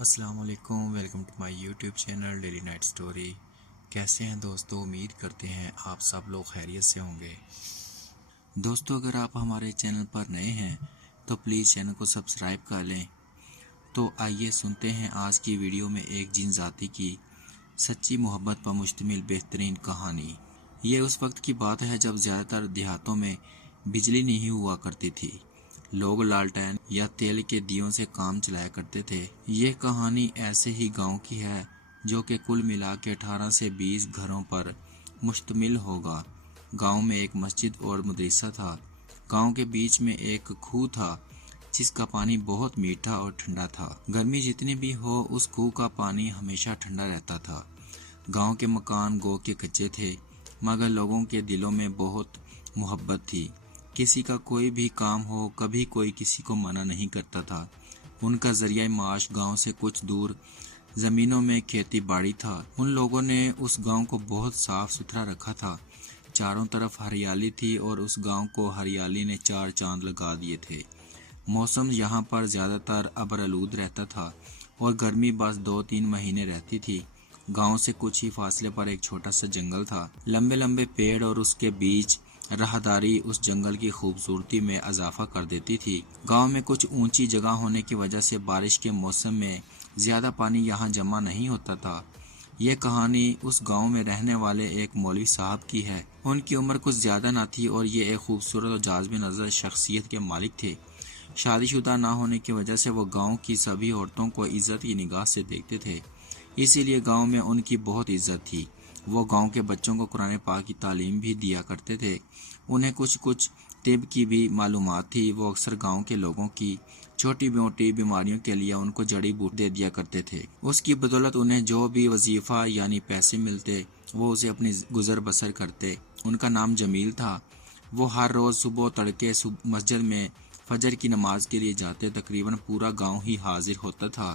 السلام علیکم، welcome to my YouTube channel daily night story. کیسے ہیں دوستو؟ امید کرتے ہیں آپ سب لوگ خیریت سے ہوں گے۔ دوستو اگر آپ ہمارے چینل پر نئے ہیں تو پلیز چینل کو سبسکرائب کر لیں۔ تو آئیے سنتے ہیں آج کی ویڈیو میں ایک جن ذاتی کی سچی محبت پر مشتمل بہترین کہانی۔ یہ اس وقت کی بات ہے جب زیادہ تر دیہاتوں میں بجلی نہیں ہوا کرتی تھی، لوگ لالٹین یا تیل کے دیوں سے کام چلایا کرتے تھے۔ یہ کہانی ایسے ہی گاؤں کی ہے جو کہ کل ملا کے 18 سے 20 گھروں پر مشتمل ہوگا۔ گاؤں میں ایک مسجد اور مدرسہ تھا۔ گاؤں کے بیچ میں ایک کھوہ تھا جس کا پانی بہت میٹھا اور ٹھنڈا تھا۔ گرمی جتنی بھی ہو اس کھوہ کا پانی ہمیشہ ٹھنڈا رہتا تھا۔ گاؤں کے مکان گو کے کچے تھے مگر لوگوں کے دلوں میں بہت محبت تھی۔ کسی کا کوئی بھی کام ہو کبھی کوئی کسی کو منع نہیں کرتا تھا۔ ان کا ذریعہ معاش گاؤں سے کچھ دور زمینوں میں کھیتی باڑی تھا۔ ان لوگوں نے اس گاؤں کو بہت صاف ستھرا رکھا تھا۔ چاروں طرف ہریالی تھی اور اس گاؤں کو ہریالی نے 4 چاند لگا دیے تھے۔ موسم یہاں پر زیادہ تر ابر آلود رہتا تھا اور گرمی بس 2-3 مہینے رہتی تھی۔ گاؤں سے کچھ ہی فاصلے پر ایک چھوٹا سا جنگل تھا۔ لمبے لمبے پیڑ اور اس کے بیچ راہداری اس جنگل کی خوبصورتی میں اضافہ کر دیتی تھی۔ گاؤں میں کچھ اونچی جگہ ہونے کی وجہ سے بارش کے موسم میں زیادہ پانی یہاں جمع نہیں ہوتا تھا۔ یہ کہانی اس گاؤں میں رہنے والے ایک مولوی صاحب کی ہے۔ ان کی عمر کچھ زیادہ نہ تھی اور یہ ایک خوبصورت اور جاذب نظر شخصیت کے مالک تھے۔ شادی شدہ نہ ہونے کی وجہ سے وہ گاؤں کی سبھی عورتوں کو عزت کی نگاہ سے دیکھتے تھے، اسی لیے گاؤں میں ان کی بہت عزت تھی۔ وہ گاؤں کے بچوں کو قرآن پاک کی تعلیم بھی دیا کرتے تھے۔ انہیں کچھ طب کی بھی معلومات تھی۔ وہ اکثر گاؤں کے لوگوں کی چھوٹی موٹی بیماریوں کے لیے ان کو جڑی بوٹی دے دیا کرتے تھے۔ اس کی بدولت انہیں جو بھی وظیفہ یعنی پیسے ملتے وہ اسے اپنی گزر بسر کرتے۔ ان کا نام جمیل تھا۔ وہ ہر روز صبح تڑکے مسجد میں فجر کی نماز کے لیے جاتے۔ تقریباً پورا گاؤں ہی حاضر ہوتا تھا۔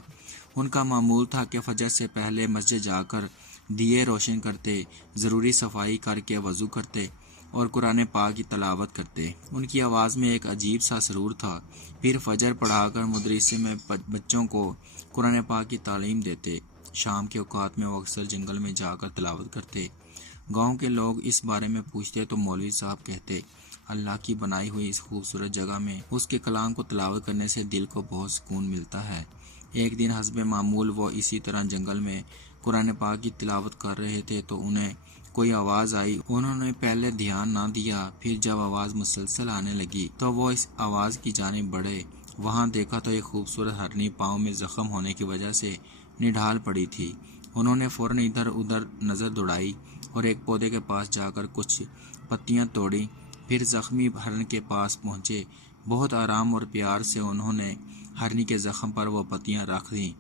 ان کا معمول تھا کہ فجر سے پہلے مسجد جا کر دیے روشن کرتے، ضروری صفائی کر کے وضو کرتے اور قرآن پاک کی تلاوت کرتے۔ ان کی آواز میں ایک عجیب سا سرور تھا۔ پھر فجر پڑھا کر مدرسے میں بچوں کو قرآن پاک کی تعلیم دیتے۔ شام کے اوقات میں وہ اکثر جنگل میں جا کر تلاوت کرتے۔ گاؤں کے لوگ اس بارے میں پوچھتے تو مولوی صاحب کہتے، اللہ کی بنائی ہوئی اس خوبصورت جگہ میں اس کے کلام کو تلاوت کرنے سے دل کو بہت سکون ملتا ہے۔ ایک دن حسب معمول وہ اسی طرح جنگل میں قرآن پاک کی تلاوت کر رہے تھے تو انہیں کوئی آواز آئی۔ انہوں نے پہلے دھیان نہ دیا، پھر جب آواز مسلسل آنے لگی تو وہ اس آواز کی جانب بڑھے۔ وہاں دیکھا تو ایک خوبصورت ہرنی پاؤں میں زخم ہونے کی وجہ سے نڈھال پڑی تھی۔ انہوں نے فوراً ادھر ادھر نظر دوڑائی اور ایک پودے کے پاس جا کر کچھ پتیاں توڑیں۔ پھر زخمی ہرن کے پاس پہنچے۔ بہت آرام اور پیار سے انہوں نے ہرنی کے زخم پر وہ پتیاں رکھ دیں۔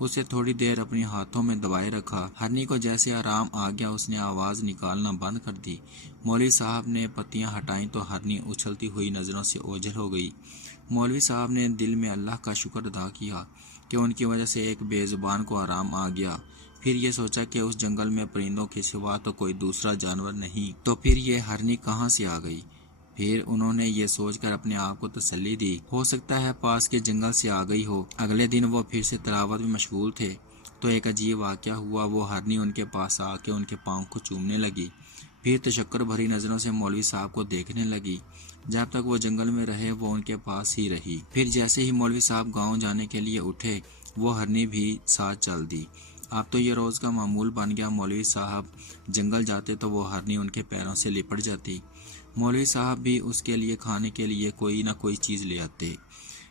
اسے تھوڑی دیر اپنے ہاتھوں میں دبائے رکھا۔ ہرنی کو جیسے آرام آ گیا اس نے آواز نکالنا بند کر دی۔ مولوی صاحب نے پتیاں ہٹائیں تو ہرنی اچھلتی ہوئی نظروں سے اوجھل ہو گئی۔ مولوی صاحب نے دل میں اللہ کا شکر ادا کیا کہ ان کی وجہ سے ایک بے زبان کو آرام آ گیا۔ پھر یہ سوچا کہ اس جنگل میں پرندوں کے سوا تو کوئی دوسرا جانور نہیں، تو پھر یہ ہرنی کہاں سے آ گئی؟ پھر انہوں نے یہ سوچ کر اپنے آپ کو تسلی دی، ہو سکتا ہے پاس کے جنگل سے آ گئی ہو۔ اگلے دن وہ پھر سے تلاوت میں مشغول تھے تو ایک عجیب واقعہ ہوا۔ وہ ہرنی ان کے پاس آ کے ان کے پاؤں کو چومنے لگی، پھر تشکر بھری نظروں سے مولوی صاحب کو دیکھنے لگی۔ جب تک وہ جنگل میں رہے وہ ان کے پاس ہی رہی۔ پھر جیسے ہی مولوی صاحب گاؤں جانے کے لیے اٹھے وہ ہرنی بھی ساتھ چل دی۔ اب تو یہ روز کا معمول بن گیا۔ مولوی صاحب جنگل جاتے تو وہ ہرنی ان کے پیروں سے لپٹ جاتی۔ مولوی صاحب بھی اس کے لیے کھانے کے لیے کوئی نہ کوئی چیز لے آتے۔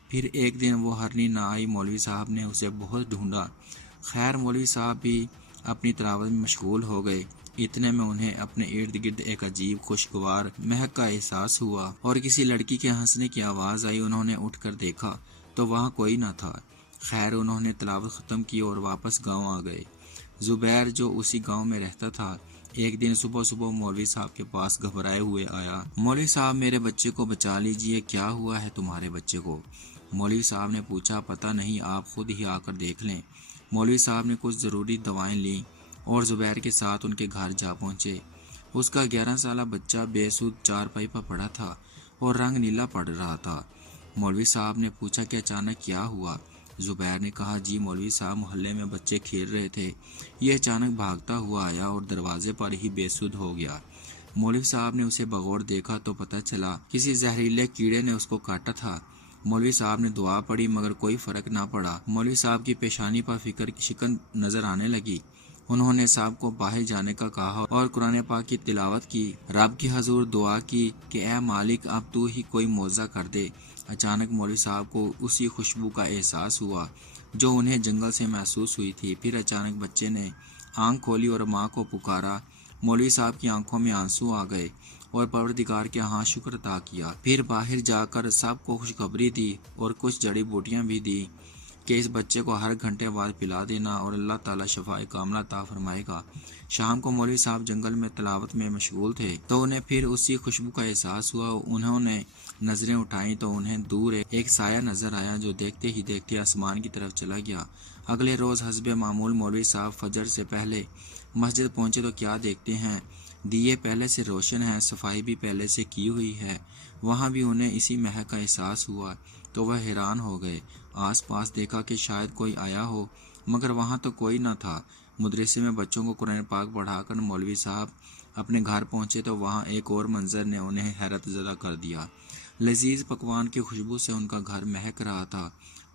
پھر ایک دن وہ ہرنی نہ آئی۔ مولوی صاحب نے اسے بہت ڈھونڈا۔ خیر مولوی صاحب بھی اپنی تلاوت میں مشغول ہو گئے۔ اتنے میں انہیں اپنے ارد گرد ایک عجیب خوشگوار مہک کا احساس ہوا اور کسی لڑکی کے ہنسنے کی آواز آئی۔ انہوں نے اٹھ کر دیکھا تو وہاں کوئی نہ تھا۔ خیر انہوں نے تلاوت ختم کی اور واپس گاؤں آ گئے۔ زبیر جو اسی گاؤں میں رہتا تھا ایک دن صبح صبح مولوی صاحب کے پاس گھبرائے ہوئے آیا۔ مولوی صاحب میرے بچے کو بچا لیجئے، کیا ہوا ہے تمہارے بچے کو؟ مولوی صاحب نے پوچھا، پتہ نہیں، آپ خود ہی آ کر دیکھ لیں۔ مولوی صاحب نے کچھ ضروری دوائیں لیں اور زبیر کے ساتھ ان کے گھر جا پہنچے۔ اس کا 11 سالہ بچہ بے سود چارپائی پر پڑا تھا اور رنگ نیلا پڑ رہا تھا۔ مولوی صاحب نے پوچھا کہ اچانک کیا ہوا؟ زبیر نے کہا جی مولوی صاحب، محلے میں بچے کھیل رہے تھے، یہ اچانک بھاگتا ہوا آیا اور دروازے پر ہی بے سدھ ہو گیا۔ مولوی صاحب نے اسے بغور دیکھا تو پتہ چلا کسی زہریلے کیڑے نے اس کو کاٹا تھا۔ مولوی صاحب نے دعا پڑھی مگر کوئی فرق نہ پڑا۔ مولوی صاحب کی پیشانی پر فکر کی شکن نظر آنے لگی۔ انہوں نے صاحب کو باہر جانے کا کہا اور قرآن پاک کی تلاوت کی، رب کی حضور دعا کی کہ اے مالک اب تو ہی کوئی معجزہ کر دے۔ اچانک مولوی صاحب کو اسی خوشبو کا احساس ہوا جو انہیں جنگل سے محسوس ہوئی تھی۔ پھر اچانک بچے نے آنکھ کھولی اور ماں کو پکارا۔ مولوی صاحب کی آنکھوں میں آنسو آ گئے اور پروردگار کے ہاں شکر ادا کیا۔ پھر باہر جا کر سب کو خوشخبری دی اور کچھ جڑی بوٹیاں بھی دی کہ اس بچے کو ہر گھنٹے بعد پلا دینا اور اللہ تعالیٰ شفائے کاملہ عطا فرمائے گا۔ شام کو مولوی صاحب جنگل میں تلاوت میں مشغول تھے تو انہیں پھر اسی خوشبو کا احساس ہوا۔ انہوں نے نظریں اٹھائیں تو انہیں دور ایک سایہ نظر آیا جو دیکھتے ہی دیکھتے آسمان کی طرف چلا گیا۔ اگلے روز حسب معمول مولوی صاحب فجر سے پہلے مسجد پہنچے تو کیا دیکھتے ہیں، دیے پہلے سے روشن ہیں، صفائی بھی پہلے سے کی ہوئی ہے۔ وہاں بھی انہیں اسی مہک کا احساس ہوا تو وہ حیران ہو گئے۔ آس پاس دیکھا کہ شاید کوئی آیا ہو مگر وہاں تو کوئی نہ تھا۔ مدرسے میں بچوں کو قرآن پاک پڑھا کر مولوی صاحب اپنے گھر پہنچے تو وہاں ایک اور منظر نے انہیں حیرت زدہ کر دیا۔ لذیذ پکوان کی خوشبو سے ان کا گھر مہک رہا تھا۔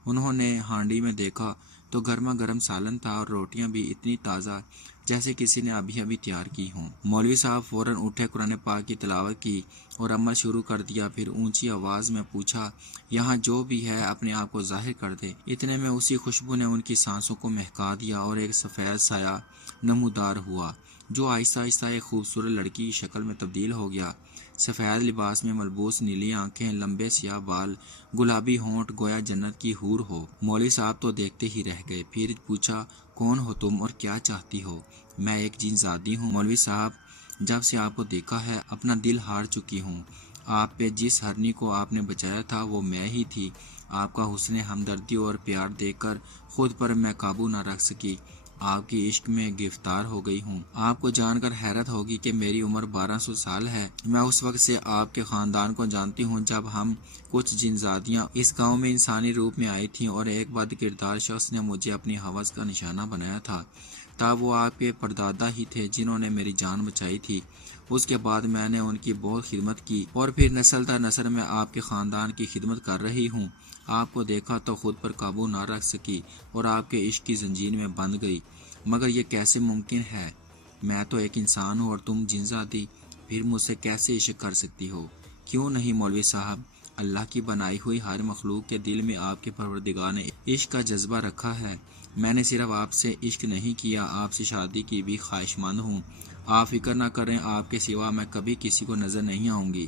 انہوں نے ہانڈی میں دیکھا تو گرما گرم سالن تھا اور روٹیاں بھی اتنی تازہ جیسے کسی نے ابھی ابھی تیار کی ہوں۔ مولوی صاحب فوراً اٹھے، قرآن پاک کی تلاوت کی اور عمل شروع کر دیا۔ پھر اونچی آواز میں پوچھا یہاں جو بھی ہے اپنے آپ کو ظاہر کر دے۔ اتنے میں اسی خوشبو نے ان کی سانسوں کو مہکا دیا اور ایک سفید سایہ نمودار ہوا جو آہستہ آہستہ ایک خوبصورت لڑکی کی شکل میں تبدیل ہو گیا۔ سفید لباس میں ملبوس، نیلی آنکھیں، لمبے سیاہ بال، گلابی ہونٹ، گویا جنت کی حور ہو۔ مولوی صاحب تو دیکھتے ہی رہ گئے۔ پھر پوچھا کون ہو تم اور کیا چاہتی ہو؟ میں ایک جن زادی ہوں مولوی صاحب، جب سے آپ کو دیکھا ہے اپنا دل ہار چکی ہوں۔ آپ پہ جس ہرنی کو آپ نے بچایا تھا وہ میں ہی تھی۔ آپ کا حسن ہمدردی اور پیار دیکھ کر خود پر میں قابو نہ رکھ سکی، آپ کی عشق میں گرفتار ہو گئی ہوں۔ آپ کو جان کر حیرت ہوگی کہ میری عمر 1200 سال ہے۔ میں اس وقت سے آپ کے خاندان کو جانتی ہوں جب ہم کچھ جن زادیاں اس گاؤں میں انسانی روپ میں آئی تھیں اور ایک بد کردار شخص نے مجھے اپنی ہوس کا نشانہ بنایا تھا۔ تب وہ آپ کے پردادا ہی تھے جنہوں نے میری جان بچائی تھی۔ اس کے بعد میں نے ان کی بہت خدمت کی اور پھر نسل در نسل میں آپ کے خاندان کی خدمت کر رہی ہوں۔ آپ کو دیکھا تو خود پر قابو نہ رکھ سکی اور آپ کے عشق کی زنجیر میں بندھ گئی۔ مگر یہ کیسے ممکن ہے؟ میں تو ایک انسان ہوں اور تم جن زادی، پھر مجھ سے کیسے عشق کر سکتی ہو؟ کیوں نہیں مولوی صاحب، اللہ کی بنائی ہوئی ہر مخلوق کے دل میں آپ کے پروردگار نے عشق کا جذبہ رکھا ہے۔ میں نے صرف آپ سے عشق نہیں کیا، آپ سے شادی کی بھی خواہش مند ہوں۔ آپ فکر نہ کریں، آپ کے سوا میں کبھی کسی کو نظر نہیں آؤں گی،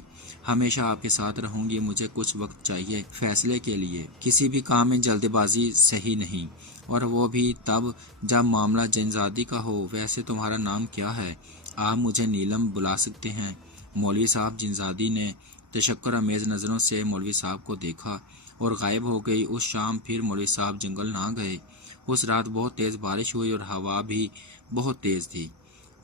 ہمیشہ آپ کے ساتھ رہوں گی۔ مجھے کچھ وقت چاہیے فیصلے کے لیے، کسی بھی کام میں جلد بازی صحیح نہیں، اور وہ بھی تب جب معاملہ جن زادی کا ہو۔ ویسے تمہارا نام کیا ہے؟ آپ مجھے نیلم بلا سکتے ہیں۔ مولوی صاحب جن زادی نے تشکر امیز نظروں سے مولوی صاحب کو دیکھا اور غائب ہو گئی۔ اس شام پھر مولوی صاحب جنگل نہ گئے۔ اس رات بہت تیز بارش ہوئی اور ہوا بھی بہت تیز تھی۔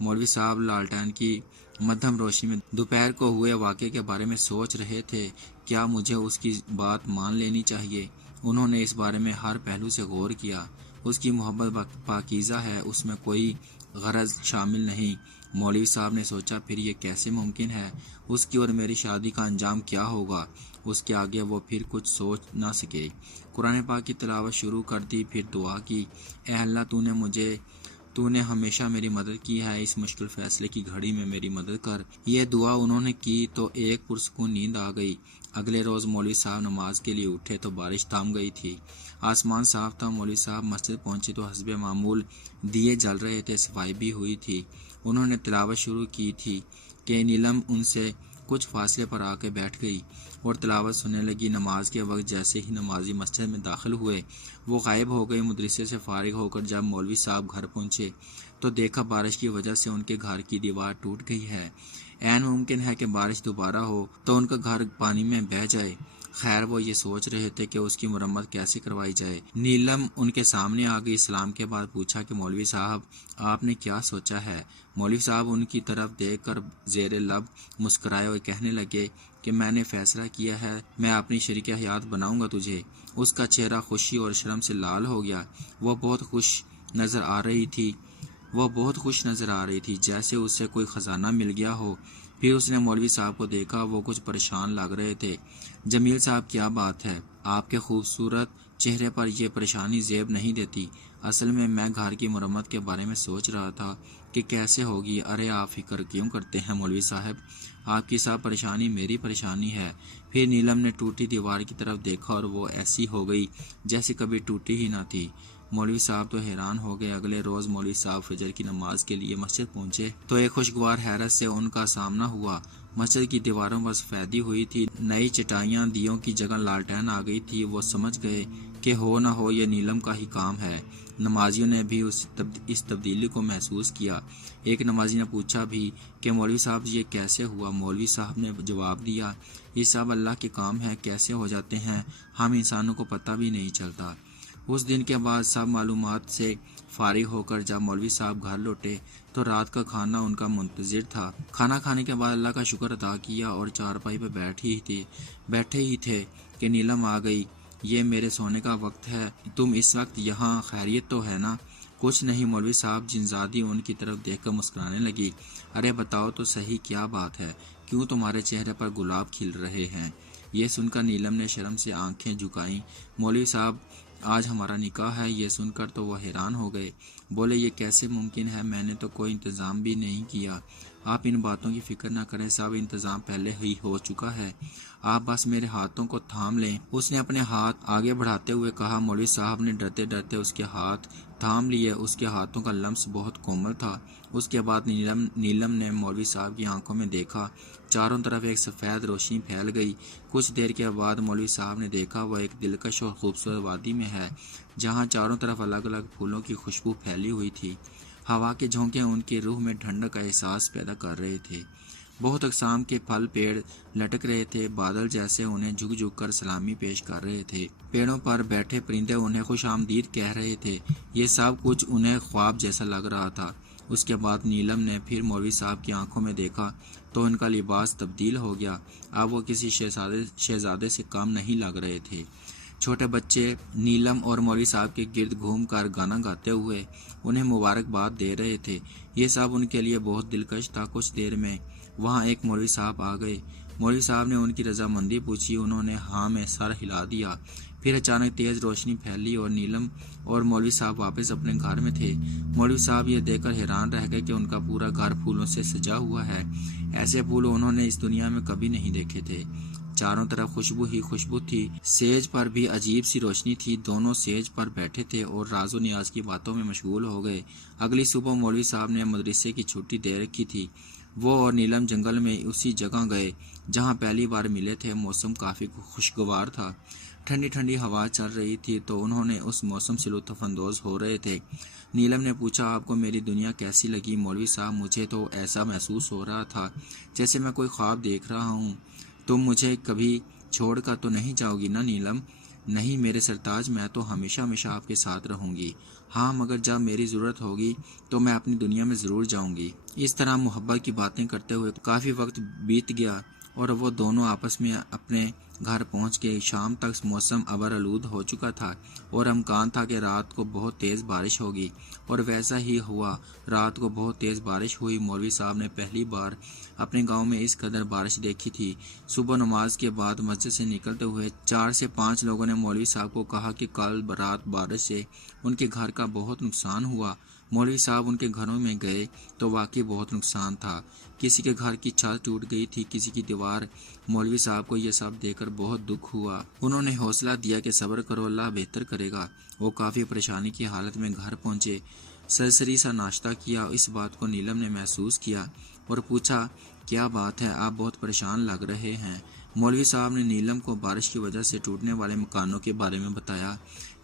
مولوی صاحب لالٹین کی مدھم روشنی میں دوپہر کو ہوئے واقعے کے بارے میں سوچ رہے تھے، کیا مجھے اس کی بات مان لینی چاہیے؟ انہوں نے اس بارے میں ہر پہلو سے غور کیا۔ اس کی محبت پاکیزہ ہے، اس میں کوئی غرض شامل نہیں۔ مولوی صاحب نے سوچا پھر یہ کیسے ممکن ہے؟ اس کی اور میری شادی کا انجام کیا ہوگا؟ اس کے آگے وہ پھر کچھ سوچ نہ سکے۔ قرآن پاک کی تلاوت شروع کر دی، پھر دعا کی، اے اللہ تو نے ہمیشہ میری مدد کی ہے، اس مشکل فیصلے کی گھڑی میں میری مدد کر۔ یہ دعا انہوں نے کی تو ایک پرسکون نیند آ گئی۔ اگلے روز مولوی صاحب نماز کے لیے اٹھے تو بارش تھام گئی تھی، آسمان صاف تھا۔ مولوی صاحب مسجد پہنچے تو حسب معمول دیے جل رہے تھے، صفائی بھی ہوئی تھی۔ انہوں نے تلاوت شروع کی تھی کہ نیلم ان سے کچھ فاصلے پر آ کے بیٹھ گئی اور تلاوت سننے لگی۔ نماز کے وقت جیسے ہی نمازی مسجد میں داخل ہوئے وہ غائب ہو گئی۔ مدرسے سے فارغ ہو کر جب مولوی صاحب گھر پہنچے تو دیکھا بارش کی وجہ سے ان کے گھر کی دیوار ٹوٹ گئی ہے۔ عین ممکن ہے کہ بارش دوبارہ ہو تو ان کا گھر پانی میں بہہ جائے۔ خیر وہ یہ سوچ رہے تھے کہ اس کی مرمت کیسے کروائی جائے۔ نیلم ان کے سامنے آ گئی۔ سلام کے بعد پوچھا کہ مولوی صاحب آپ نے کیا سوچا ہے؟ مولوی صاحب ان کی طرف دیکھ کر زیر لب مسکرائے اور کہنے لگے کہ میں نے فیصلہ کیا ہے، میں اپنی شریک حیات بناؤں گا تجھے۔ اس کا چہرہ خوشی اور شرم سے لال ہو گیا۔ وہ بہت خوش نظر آ رہی تھی جیسے اس سے کوئی خزانہ مل گیا ہو۔ پھر اس نے مولوی صاحب کو دیکھا، وہ کچھ پریشان لگ رہے تھے۔ جمیل صاحب کیا بات ہے؟ آپ کے خوبصورت چہرے پر یہ پریشانی زیب نہیں دیتی۔ اصل میں گھر کی مرمت کے بارے میں سوچ رہا تھا کہ کیسے ہوگی۔ ارے آپ فکر کیوں کرتے ہیں مولوی صاحب، آپ کی سب پریشانی میری پریشانی ہے۔ پھر نیلم نے ٹوٹی دیوار کی طرف دیکھا اور وہ ایسی ہو گئی جیسے کبھی ٹوٹی ہی نہ تھی۔ مولوی صاحب تو حیران ہو گئے۔ اگلے روز مولوی صاحب فجر کی نماز کے لیے مسجد پہنچے تو ایک خوشگوار حیرت سے ان کا سامنا ہوا۔ مسجد کی دیواروں پر سفیدی ہوئی تھی، نئی چٹائیاں، دیوں کی جگہ لالٹین آ گئی تھی۔ وہ سمجھ گئے کہ ہو نہ ہو یہ نیلم کا ہی کام ہے۔ نمازیوں نے بھی اس تبدیلی کو محسوس کیا۔ ایک نمازی نے پوچھا بھی کہ مولوی صاحب یہ کیسے ہوا؟ مولوی صاحب نے جواب دیا، یہ سب اللہ کے کام ہے، کیسے ہو جاتے ہیں ہم انسانوں کو پتہ بھی نہیں چلتا۔ اس دن کے بعد سب معلومات سے فارغ ہو کر جب مولوی صاحب گھر لوٹے تو رات کا کھانا ان کا منتظر تھا۔ کھانا کھانے کے بعد اللہ کا شکر ادا کیا اور چارپائی پہ بیٹھے ہی تھے کہ نیلم آ گئی۔ یہ میرے سونے کا وقت ہے، تم اس وقت یہاں، خیریت تو ہے نا؟ کچھ نہیں مولوی صاحب، جنزادی ان کی طرف دیکھ کر مسکرانے لگی۔ ارے بتاؤ تو صحیح کیا بات ہے، کیوں تمہارے چہرے پر گلاب کھل رہے ہیں؟ یہ سن کر نیلم نے شرم سے آنکھیں جھکائیں۔ مولوی صاحب آج ہمارا نکاح ہے۔ یہ سن کر تو وہ حیران ہو گئے، بولے یہ کیسے ممکن ہے؟ میں نے تو کوئی انتظام بھی نہیں کیا۔ آپ ان باتوں کی فکر نہ کریں، سب انتظام پہلے ہی ہو چکا ہے، آپ بس میرے ہاتھوں کو تھام لیں۔ اس نے اپنے ہاتھ آگے بڑھاتے ہوئے کہا۔ مولوی صاحب نے ڈرتے ڈرتے اس کے ہاتھ تھام لیے۔ اس کے ہاتھوں کا لمس بہت کومل تھا۔ اس کے بعد نیلم نے مولوی صاحب کی آنکھوں میں دیکھا، چاروں طرف ایک سفید روشنی پھیل گئی۔ کچھ دیر کے بعد مولوی صاحب نے دیکھا وہ ایک دلکش اور خوبصورت وادی میں ہے جہاں چاروں طرف الگ الگ پھولوں کی خوشبو پھیلی ہوئی تھی۔ ہوا کے جھونکے ان کی روح میں ٹھنڈک کا احساس پیدا کر رہے تھے۔ بہت اقسام کے پھل پیڑ لٹک رہے تھے، بادل جیسے انہیں جھک جھک کر سلامی پیش کر رہے تھے۔ پیڑوں پر بیٹھے پرندے انہیں خوش آمدید کہہ رہے تھے۔ یہ سب کچھ انہیں خواب جیسا لگ رہا تھا۔ اس کے بعد نیلم نے پھر مولوی صاحب کی آنکھوں میں دیکھا تو ان کا لباس تبدیل ہو گیا۔ اب وہ کسی شہزادے سے کم نہیں لگ رہے تھے۔ چھوٹے بچے نیلم اور مولوی صاحب کے گرد گھوم کر گانا گاتے ہوئے انہیں مبارکباد دے رہے تھے۔ یہ سب ان کے لیے بہت دلکش تھا۔ کچھ دیر میں وہاں ایک مولوی صاحب آ گئے۔ مولوی صاحب نے ان کی رضامندی پوچھی، انہوں نے ہاں میں سر ہلا دیا۔ پھر اچانک تیز روشنی پھیلی اور نیلم اور مولوی صاحب واپس اپنے گھر میں تھے۔ مولوی صاحب یہ دیکھ کر حیران رہ گئے کہ ان کا پورا گھر پھولوں سے سجا ہوا ہے۔ ایسے پھول انہوں نے اس دنیا میں کبھی نہیں دیکھے تھے۔ چاروں طرف خوشبو ہی خوشبو تھی، سیج پر بھی عجیب سی روشنی تھی۔ دونوں سیج پر بیٹھے تھے اور راز و نیاز کی باتوں میں مشغول ہو گئے۔ اگلی صبح مولوی صاحب نے مدرسے کی چھٹی دے رکھی تھی۔ وہ اور نیلم جنگل میں اسی جگہ گئے جہاں پہلی بار ملے تھے۔ موسم کافی خوشگوار تھا، ٹھنڈی ٹھنڈی ہوا چل رہی تھی تو انہوں نے اس موسم سے لطف اندوز ہو رہے تھے۔ نیلم نے پوچھا، آپ کو میری دنیا کیسی لگی؟ مولوی صاحب مجھے تو ایسا محسوس ہو رہا تھا جیسے میں کوئی خواب دیکھ رہا ہوں۔ تم مجھے کبھی چھوڑ کر تو نہیں جاؤ گی نا نیلم؟ نہیں میرے سرتاج، میں تو ہمیشہ ہمیشہ آپ کے ساتھ رہوں گی۔ ہاں مگر جب میری ضرورت ہوگی تو میں اپنی دنیا میں ضرور جاؤں گی۔ اس طرح محبت کی باتیں کرتے ہوئے کافی وقت بیت گیا اور وہ دونوں آپس میں اپنے گھر پہنچ گئے۔ شام تک موسم ابر آلود ہو چکا تھا اور امکان تھا کہ رات کو بہت تیز بارش ہوگی، اور ویسا ہی ہوا۔ رات کو بہت تیز بارش ہوئی۔ مولوی صاحب نے پہلی بار اپنے گاؤں میں اس قدر بارش دیکھی تھی۔ صبح نماز کے بعد مسجد سے نکلتے ہوئے 4 سے 5 لوگوں نے مولوی صاحب کو کہا کہ کل رات بارش سے ان کے گھر کا بہت نقصان ہوا۔ مولوی صاحب ان کے گھروں میں گئے تو واقعی بہت نقصان تھا۔ کسی کے گھر کی چھت ٹوٹ گئی تھی، کسی کی دیوار۔ مولوی صاحب کو یہ سب دیکھ کر بہت دکھ ہوا۔ انہوں نے حوصلہ دیا کہ صبر کرو، اللہ بہتر کرے گا۔ وہ کافی پریشانی کی حالت میں گھر پہنچے، سرسری سا ناشتہ کیا۔ اس بات کو نیلم نے محسوس کیا اور پوچھا، کیا بات ہے، آپ بہت پریشان لگ رہے ہیں؟ مولوی صاحب نے نیلم کو بارش کی وجہ سے ٹوٹنے والے مکانوں کے بارے میں بتایا۔